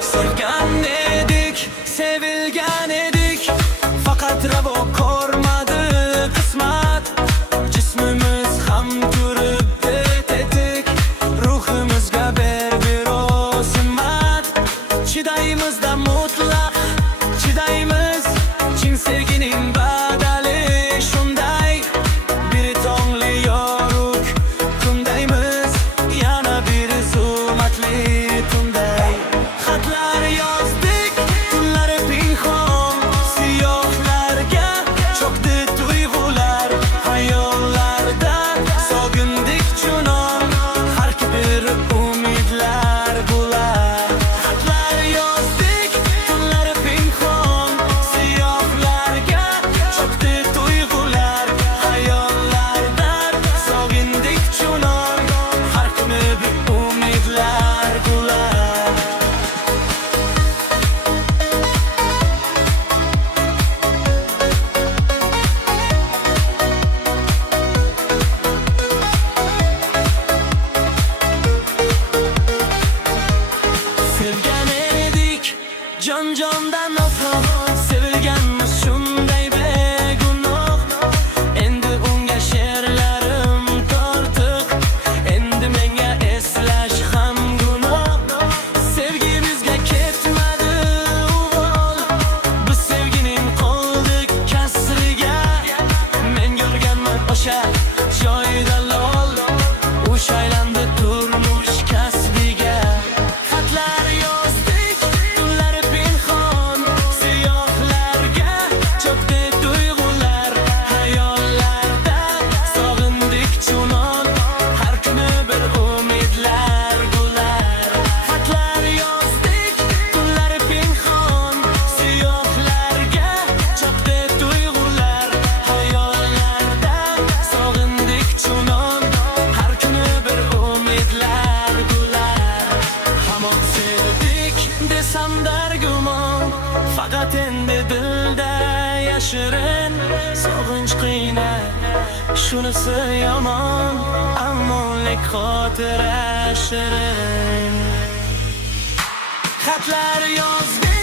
Sevgan edik, sevilgan edik, fakat ravo ko'rmadi qismat. Jismimiz ham ko'rib etik, ruhimizga biroz himmat. Chidaymiz-da mutlaq, chidaymiz, chin sevgining badali shunday. Bir tongli yorug' kundaymiz, yana bir zulmatli tunday. Xatlar yozdik, tunlar pinhon, siyohlarga cho'kdi tuyg'ular. Hayollarda sog'indik chunon, har bir umidlar bular. Xatlar yozdik, tunlar pinhon, siyohlarga cho'kdi tuyg'ular. Hayollarda sog'indik chunon, har bir umidlar bular. Sevgan edik, jon-jondan nafrat, sevilganmiz shunday begunoh. Endi unga she'rlarim tortiq, endi menga eslash ham gunoh. Sevgimizga ketmadi uvol, biz sevgining qoldik kasriga. Men ko'rganman o'sha joyda lol, u shaylandi turmush kasbiga. Xatlar yozdik, tunlar pinhon, siyohlarga cho'kdi tuyg'ular. Hayollarda sog'indik chunon, har kuni bir umidlar gular. Xatlar yozdik, tunlar pinhon, siyohlarga cho'kdi tuyg'ular. Hayollarda sog'indik chunon, har kuni bir umidlar gular. Hamon sevdik desam dargumon, faqat endi dilda yashirin sog'inch qiynar. Shunisi yomon, ammo lek xotira shirin. Xatlar yozdik,